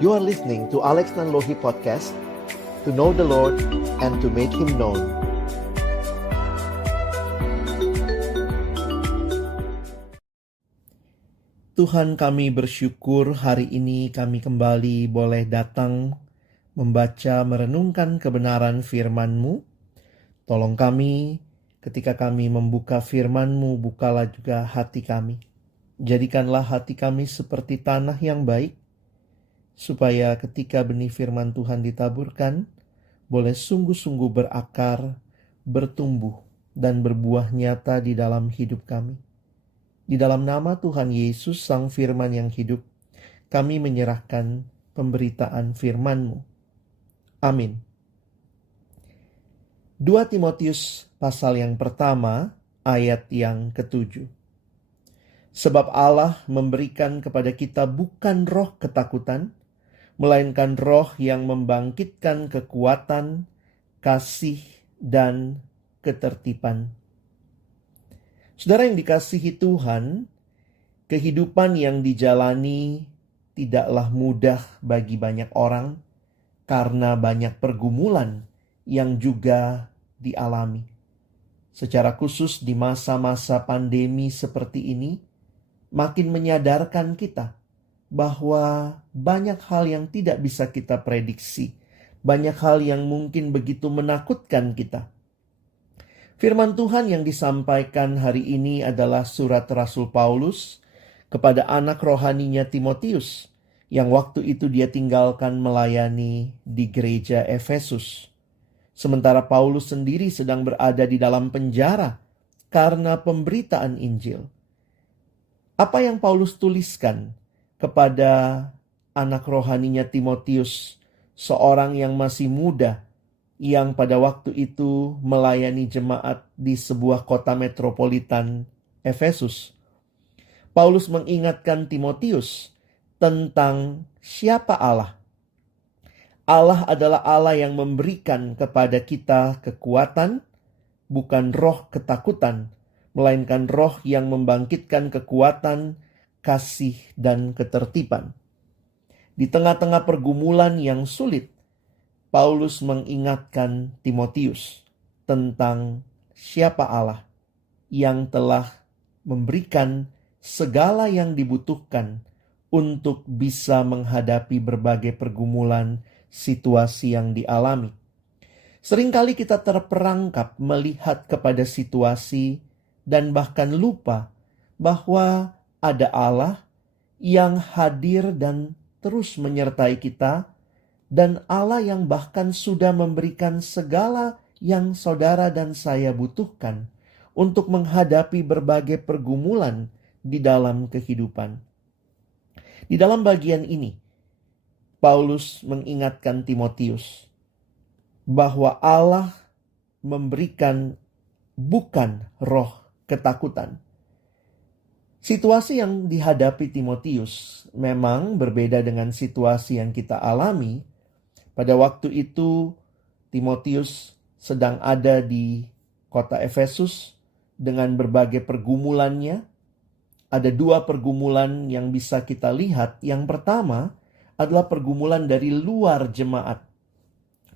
You are listening to Alex Nanlohi Podcast, to know the Lord and to make Him known. Tuhan, kami bersyukur hari ini kami kembali boleh datang membaca merenungkan kebenaran firman-Mu. Tolong kami ketika kami membuka firman-Mu, bukalah juga hati kami. Jadikanlah hati kami seperti tanah yang baik, supaya ketika benih firman Tuhan ditaburkan, boleh sungguh-sungguh berakar, bertumbuh, dan berbuah nyata di dalam hidup kami. Di dalam nama Tuhan Yesus, Sang Firman yang hidup, kami menyerahkan pemberitaan firman-Mu. Amin. 2 Timotius pasal yang pertama, ayat yang ke-7. Sebab Allah memberikan kepada kita bukan roh ketakutan, melainkan roh yang membangkitkan kekuatan, kasih, dan ketertiban. Saudara yang dikasihi Tuhan, kehidupan yang dijalani tidaklah mudah bagi banyak orang karena banyak pergumulan yang juga dialami. Secara khusus di masa-masa pandemi seperti ini, makin menyadarkan kita bahwa banyak hal yang tidak bisa kita prediksi, banyak hal yang mungkin begitu menakutkan kita. Firman Tuhan yang disampaikan hari ini adalah surat Rasul Paulus kepada anak rohaninya Timotius, yang waktu itu dia tinggalkan melayani di gereja Efesus. Sementara Paulus sendiri sedang berada di dalam penjara karena pemberitaan Injil. Apa yang Paulus tuliskan kepada anak rohaninya Timotius, seorang yang masih muda, yang pada waktu itu melayani jemaat di sebuah kota metropolitan Efesus? Paulus mengingatkan Timotius tentang siapa Allah. Allah adalah Allah yang memberikan kepada kita kekuatan, bukan roh ketakutan, melainkan roh yang membangkitkan kekuatan, kasih, dan ketertiban. Di tengah-tengah pergumulan yang sulit, Paulus mengingatkan Timotius tentang siapa Allah yang telah memberikan segala yang dibutuhkan untuk bisa menghadapi berbagai pergumulan situasi yang dialami. Seringkali kita terperangkap melihat kepada situasi dan bahkan lupa bahwa ada Allah yang hadir dan terus menyertai kita, dan Allah yang bahkan sudah memberikan segala yang saudara dan saya butuhkan untuk menghadapi berbagai pergumulan di dalam kehidupan. Di dalam bagian ini, Paulus mengingatkan Timotius bahwa Allah memberikan bukan roh ketakutan. Situasi yang dihadapi Timotius memang berbeda dengan situasi yang kita alami. Pada waktu itu, Timotius sedang ada di kota Efesus dengan berbagai pergumulannya. Ada dua pergumulan yang bisa kita lihat. Yang pertama adalah pergumulan dari luar jemaat.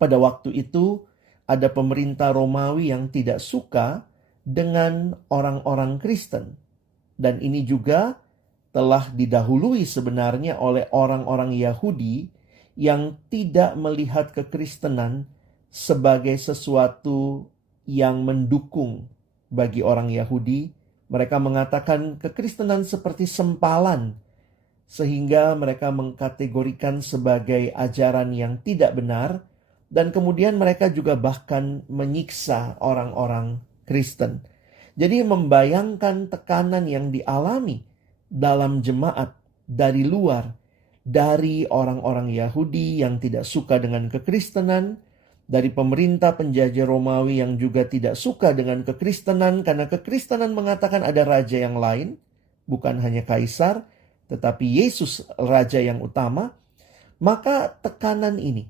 Pada waktu itu, ada pemerintah Romawi yang tidak suka dengan orang-orang Kristen. Dan ini juga telah didahului sebenarnya oleh orang-orang Yahudi yang tidak melihat kekristenan sebagai sesuatu yang mendukung bagi orang Yahudi. Mereka mengatakan kekristenan seperti sempalan, sehingga mereka mengkategorikan sebagai ajaran yang tidak benar, dan kemudian mereka juga bahkan menyiksa orang-orang Kristen. Jadi membayangkan tekanan yang dialami dalam jemaat dari luar, dari orang-orang Yahudi yang tidak suka dengan kekristenan, dari pemerintah penjajah Romawi yang juga tidak suka dengan kekristenan, karena kekristenan mengatakan ada raja yang lain, bukan hanya kaisar, tetapi Yesus raja yang utama. Maka tekanan ini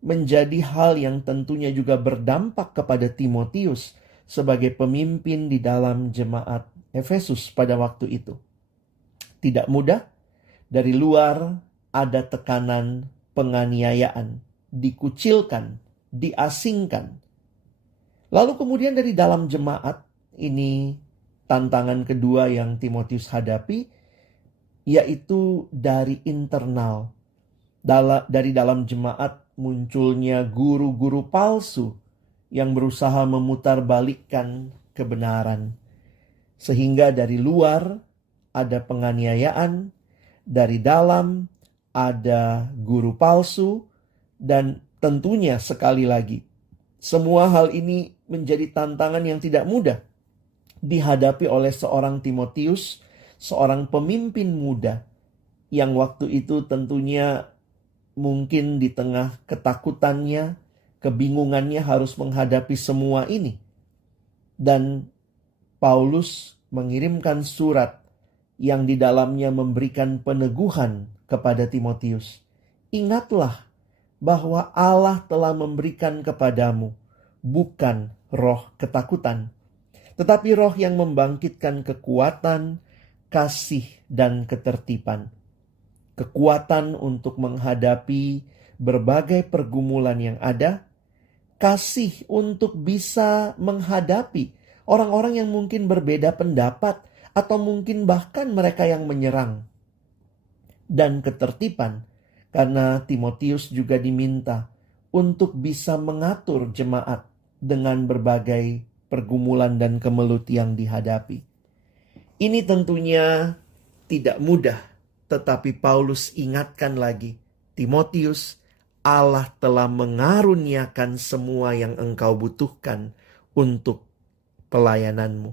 menjadi hal yang tentunya juga berdampak kepada Timotius sebagai pemimpin di dalam jemaat Efesus pada waktu itu. Tidak mudah. Dari luar ada tekanan penganiayaan, dikucilkan, diasingkan. Lalu kemudian dari dalam jemaat, ini tantangan kedua yang Timotius hadapi, yaitu dari internal. Dari dalam jemaat munculnya guru-guru palsu yang berusaha memutarbalikkan kebenaran. Sehingga dari luar ada penganiayaan, dari dalam ada guru palsu, dan tentunya sekali lagi, semua hal ini menjadi tantangan yang tidak mudah dihadapi oleh seorang Timotius, seorang pemimpin muda yang waktu itu tentunya mungkin di tengah ketakutannya, kebingungannya harus menghadapi semua ini. Dan Paulus mengirimkan surat yang di dalamnya memberikan peneguhan kepada Timotius. Ingatlah bahwa Allah telah memberikan kepadamu bukan roh ketakutan, tetapi roh yang membangkitkan kekuatan, kasih, dan ketertiban. Kekuatan untuk menghadapi berbagai pergumulan yang ada, kasih untuk bisa menghadapi orang-orang yang mungkin berbeda pendapat atau mungkin bahkan mereka yang menyerang, dan ketertiban karena Timotius juga diminta untuk bisa mengatur jemaat dengan berbagai pergumulan dan kemelut yang dihadapi. Ini tentunya tidak mudah, tetapi Paulus ingatkan lagi, Timotius, Allah telah mengaruniakan semua yang engkau butuhkan untuk pelayananmu.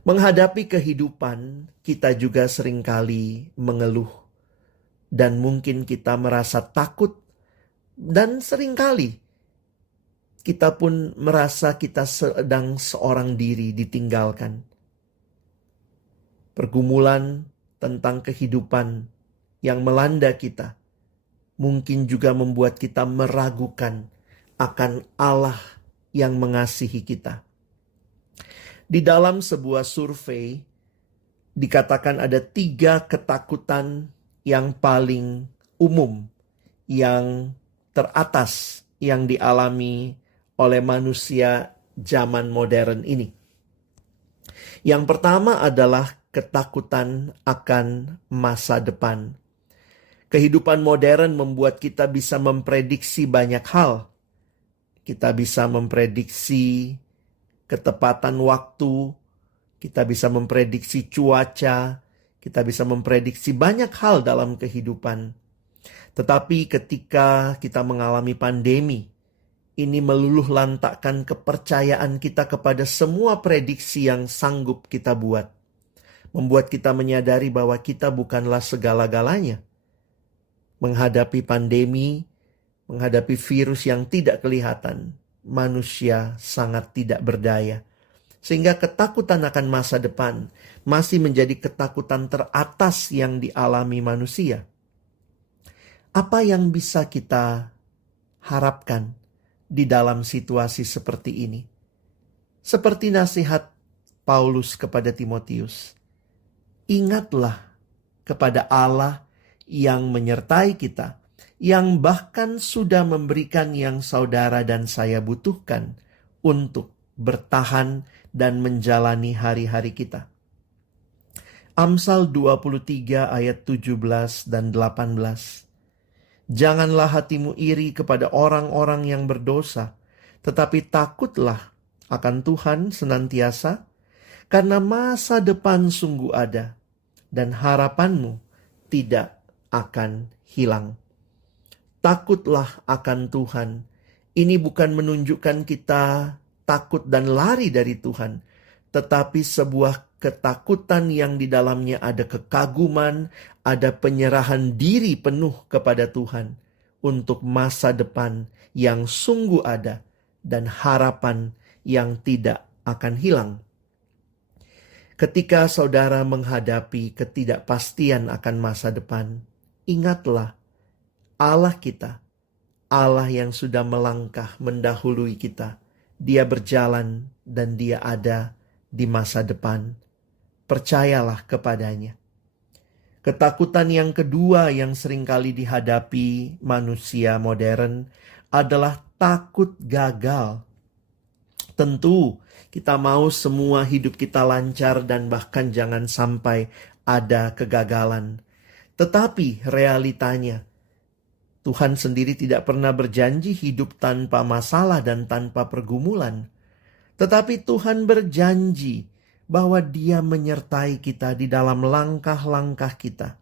Menghadapi kehidupan, kita juga seringkali mengeluh. Dan mungkin kita merasa takut. Dan seringkali kita pun merasa kita sedang seorang diri ditinggalkan. Pergumulan tentang kehidupan yang melanda kita mungkin juga membuat kita meragukan akan Allah yang mengasihi kita. Di dalam sebuah survei dikatakan ada 3 ketakutan yang paling umum, yang teratas yang dialami oleh manusia zaman modern ini. Yang pertama adalah ketakutan akan masa depan. Kehidupan modern membuat kita bisa memprediksi banyak hal. Kita bisa memprediksi ketepatan waktu, kita bisa memprediksi cuaca, kita bisa memprediksi banyak hal dalam kehidupan. Tetapi ketika kita mengalami pandemi, ini meluluh lantakkan kepercayaan kita kepada semua prediksi yang sanggup kita buat. Membuat kita menyadari bahwa kita bukanlah segala-galanya. Menghadapi pandemi, menghadapi virus yang tidak kelihatan, manusia sangat tidak berdaya. Sehingga ketakutan akan masa depan masih menjadi ketakutan teratas yang dialami manusia. Apa yang bisa kita harapkan di dalam situasi seperti ini? Seperti nasihat Paulus kepada Timotius. Ingatlah kepada Allah yang menyertai kita, yang bahkan sudah memberikan yang saudara dan saya butuhkan untuk bertahan dan menjalani hari-hari kita. Amsal 23 ayat 17 dan 18. Janganlah hatimu iri kepada orang-orang yang berdosa, tetapi takutlah akan Tuhan senantiasa, karena masa depan sungguh ada, dan harapanmu tidak akan hilang. Takutlah akan Tuhan. Ini bukan menunjukkan kita takut dan lari dari Tuhan, tetapi sebuah ketakutan yang di dalamnya ada kekaguman, ada penyerahan diri penuh kepada Tuhan untuk masa depan yang sungguh ada dan harapan yang tidak akan hilang. Ketika saudara menghadapi ketidakpastian akan masa depan, ingatlah Allah kita, Allah yang sudah melangkah mendahului kita. Dia berjalan dan dia ada di masa depan. Percayalah kepadanya. Ketakutan yang kedua yang seringkali dihadapi manusia modern adalah takut gagal. Tentu kita mau semua hidup kita lancar dan bahkan jangan sampai ada kegagalan. Tetapi realitanya, Tuhan sendiri tidak pernah berjanji hidup tanpa masalah dan tanpa pergumulan. Tetapi Tuhan berjanji bahwa Dia menyertai kita di dalam langkah-langkah kita.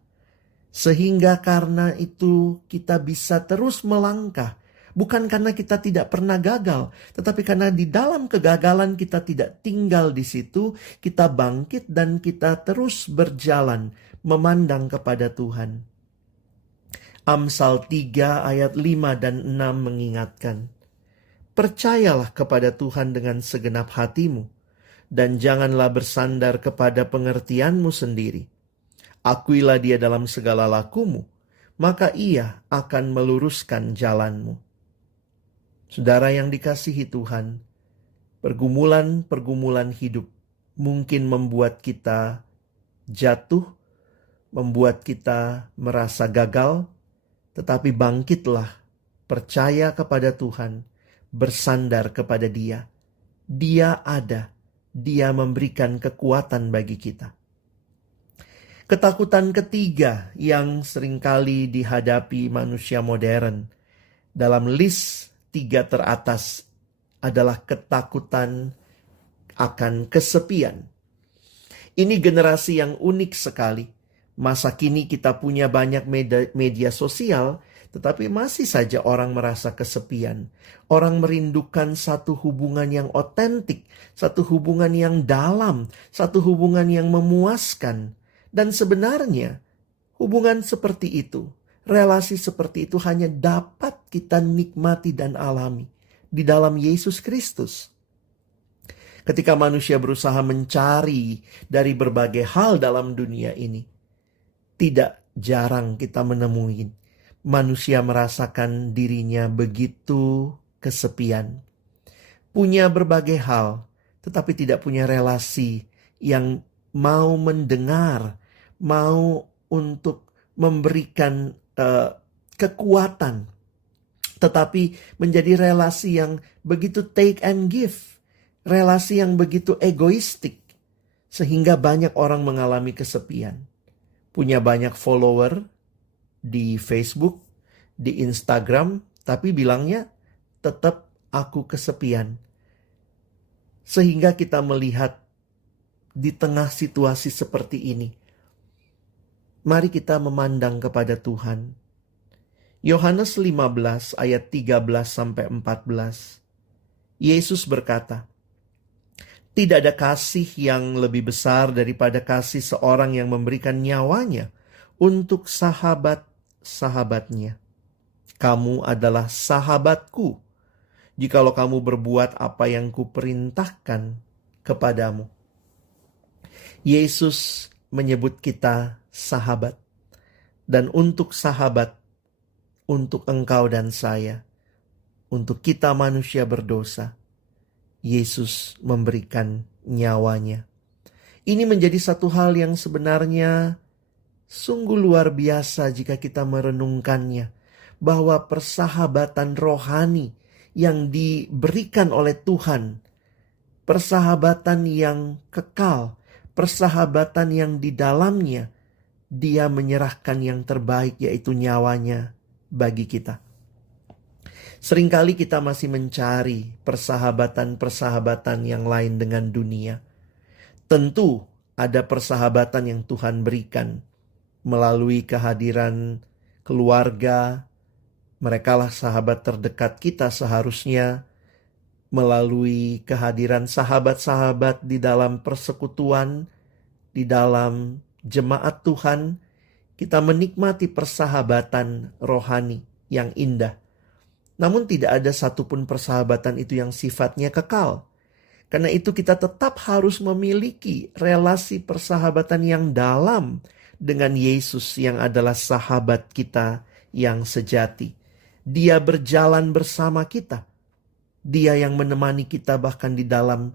Sehingga karena itu kita bisa terus melangkah. Bukan karena kita tidak pernah gagal, tetapi karena di dalam kegagalan kita tidak tinggal di situ, kita bangkit dan kita terus berjalan memandang kepada Tuhan. Amsal 3 ayat 5 dan 6 mengingatkan, percayalah kepada Tuhan dengan segenap hatimu, dan janganlah bersandar kepada pengertianmu sendiri. Akuilah Dia dalam segala lakumu, maka Ia akan meluruskan jalanmu. Saudara yang dikasihi Tuhan, pergumulan-pergumulan hidup mungkin membuat kita jatuh, membuat kita merasa gagal, tetapi bangkitlah, percaya kepada Tuhan, bersandar kepada Dia. Dia ada, Dia memberikan kekuatan bagi kita. Ketakutan ketiga yang seringkali dihadapi manusia modern dalam list 3 teratas adalah ketakutan akan kesepian. Ini generasi yang unik sekali. Masa kini kita punya banyak media sosial, tetapi masih saja orang merasa kesepian. Orang merindukan satu hubungan yang otentik, satu hubungan yang dalam, satu hubungan yang memuaskan. Dan sebenarnya hubungan seperti itu, relasi seperti itu hanya dapat kita nikmati dan alami di dalam Yesus Kristus. Ketika manusia berusaha mencari dari berbagai hal dalam dunia ini, tidak jarang kita menemui manusia merasakan dirinya begitu kesepian. Punya berbagai hal, tetapi tidak punya relasi yang mau mendengar, mau untuk memberikan kekuatan, tetapi menjadi relasi yang begitu take and give, relasi yang begitu egoistik, sehingga banyak orang mengalami kesepian. Punya banyak follower di Facebook, di Instagram, tapi bilangnya tetap aku kesepian. Sehingga kita melihat di tengah situasi seperti ini, mari kita memandang kepada Tuhan. Yohanes 15 ayat 13-14. Yesus berkata, tidak ada kasih yang lebih besar daripada kasih seorang yang memberikan nyawanya untuk sahabat-sahabatnya. Kamu adalah sahabatku, jikalau kamu berbuat apa yang kuperintahkan kepadamu. Yesus menyebut kita sahabat. Dan untuk sahabat, untuk engkau dan saya, untuk kita manusia berdosa, Yesus memberikan nyawanya. Ini menjadi satu hal yang sebenarnya sungguh luar biasa jika kita merenungkannya. Bahwa persahabatan rohani yang diberikan oleh Tuhan, persahabatan yang kekal, persahabatan yang di dalamnya Dia menyerahkan yang terbaik, yaitu nyawanya bagi kita. Seringkali kita masih mencari persahabatan-persahabatan yang lain dengan dunia. Tentu ada persahabatan yang Tuhan berikan melalui kehadiran keluarga. Merekalah sahabat terdekat kita seharusnya. Melalui kehadiran sahabat-sahabat di dalam persekutuan, di dalam jemaat Tuhan, kita menikmati persahabatan rohani yang indah. Namun tidak ada satupun persahabatan itu yang sifatnya kekal. Karena itu kita tetap harus memiliki relasi persahabatan yang dalam dengan Yesus yang adalah sahabat kita yang sejati. Dia berjalan bersama kita. Dia yang menemani kita bahkan di dalam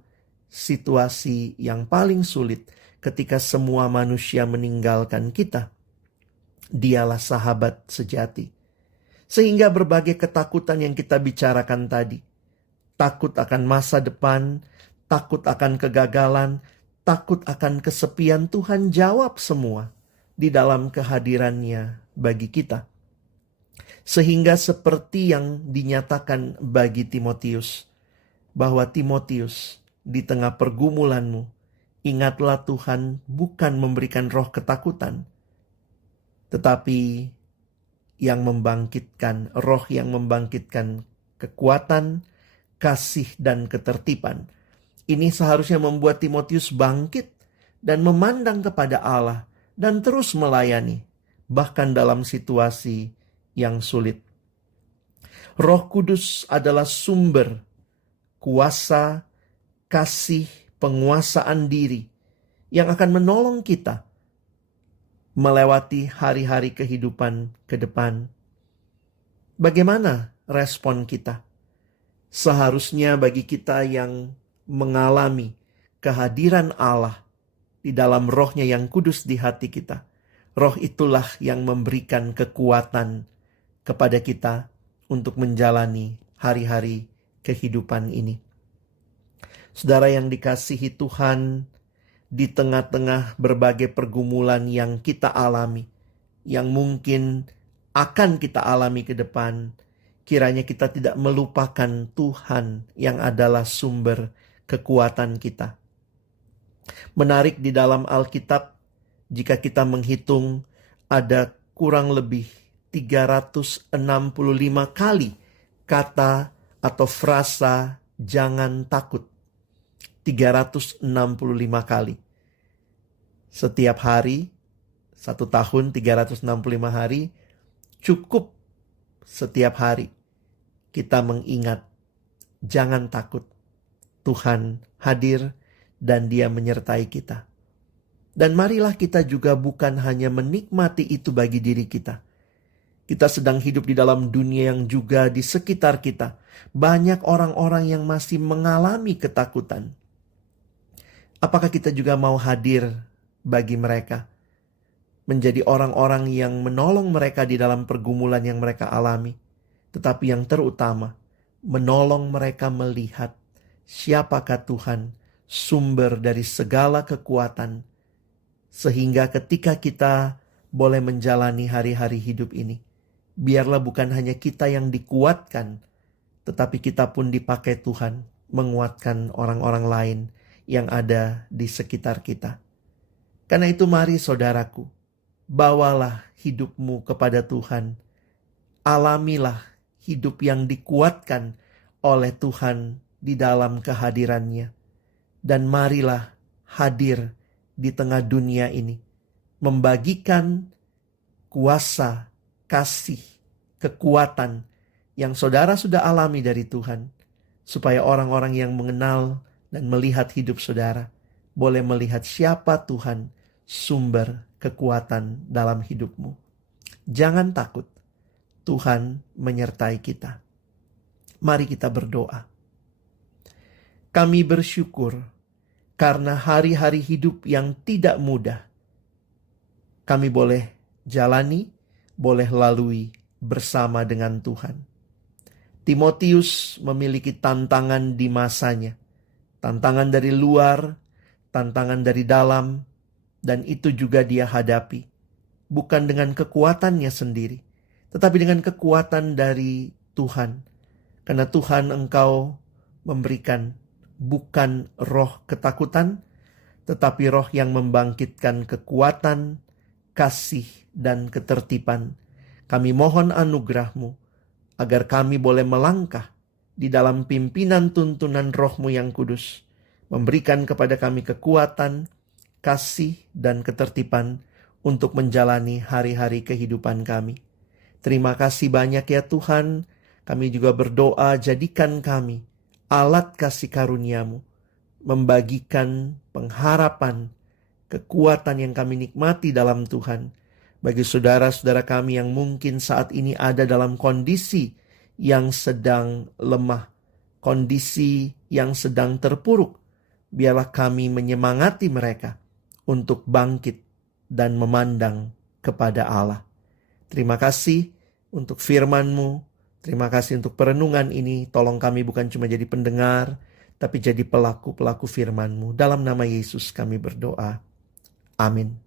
situasi yang paling sulit ketika semua manusia meninggalkan kita. Dialah sahabat sejati. Sehingga berbagai ketakutan yang kita bicarakan tadi, takut akan masa depan, takut akan kegagalan, takut akan kesepian, Tuhan jawab semua di dalam kehadirannya bagi kita. Sehingga seperti yang dinyatakan bagi Timotius, bahwa Timotius, di tengah pergumulanmu, ingatlah Tuhan bukan memberikan roh ketakutan, tetapi roh yang membangkitkan kekuatan, kasih, dan ketertiban. Ini seharusnya membuat Timotius bangkit dan memandang kepada Allah dan terus melayani, bahkan dalam situasi yang sulit. Roh Kudus adalah sumber kuasa, kasih, penguasaan diri yang akan menolong kita melewati hari-hari kehidupan ke depan. Bagaimana respon kita? Seharusnya bagi kita yang mengalami kehadiran Allah di dalam rohnya yang kudus di hati kita, roh itulah yang memberikan kekuatan kepada kita untuk menjalani hari-hari kehidupan ini. Saudara yang dikasihi Tuhan, di tengah-tengah berbagai pergumulan yang kita alami, yang mungkin akan kita alami ke depan, kiranya kita tidak melupakan Tuhan yang adalah sumber kekuatan kita. Menarik di dalam Alkitab, jika kita menghitung, ada kurang lebih 365 kali kata atau frasa jangan takut. 365 kali. Setiap hari, 1 tahun 365 hari, cukup setiap hari kita mengingat, jangan takut. Tuhan hadir dan Dia menyertai kita. Dan marilah kita juga bukan hanya menikmati itu bagi diri kita. Kita sedang hidup di dalam dunia yang juga di sekitar kita. Banyak orang-orang yang masih mengalami ketakutan. Apakah kita juga mau hadir bagi mereka? Menjadi orang-orang yang menolong mereka di dalam pergumulan yang mereka alami. Tetapi yang terutama, menolong mereka melihat siapakah Tuhan, sumber dari segala kekuatan. Sehingga ketika kita boleh menjalani hari-hari hidup ini, biarlah bukan hanya kita yang dikuatkan, tetapi kita pun dipakai Tuhan menguatkan orang-orang lain yang ada di sekitar kita. Karena itu mari saudaraku, bawalah hidupmu kepada Tuhan. Alamilah hidup yang dikuatkan oleh Tuhan di dalam kehadirannya. Dan marilah hadir di tengah dunia ini, membagikan kuasa, kasih, kekuatan yang saudara sudah alami dari Tuhan, supaya orang-orang yang mengenal dan melihat hidup saudara boleh melihat siapa Tuhan, sumber kekuatan dalam hidupmu. Jangan takut, Tuhan menyertai kita. Mari kita berdoa. Kami bersyukur karena hari-hari hidup yang tidak mudah kami boleh jalani, boleh lalui bersama dengan Tuhan. Timotius memiliki tantangan di masanya. Tantangan dari luar, tantangan dari dalam, dan itu juga dia hadapi. Bukan dengan kekuatannya sendiri, tetapi dengan kekuatan dari Tuhan. Karena Tuhan Engkau memberikan bukan roh ketakutan, tetapi roh yang membangkitkan kekuatan, kasih, dan ketertiban. Kami mohon anugerah-Mu, agar kami boleh melangkah di dalam pimpinan tuntunan Roh-Mu yang kudus, memberikan kepada kami kekuatan, kasih, dan ketertiban untuk menjalani hari-hari kehidupan kami. Terima kasih banyak ya Tuhan. Kami juga berdoa, jadikan kami alat kasih karunia-Mu, membagikan pengharapan, kekuatan yang kami nikmati dalam Tuhan, bagi saudara-saudara kami yang mungkin saat ini ada dalam kondisi yang sedang lemah, kondisi yang sedang terpuruk. Biarlah kami menyemangati mereka untuk bangkit dan memandang kepada Allah. Terima kasih untuk firman-Mu. Terima kasih untuk perenungan ini. Tolong kami bukan cuma jadi pendengar, tapi jadi pelaku-pelaku firman-Mu. Dalam nama Yesus kami berdoa. Amin.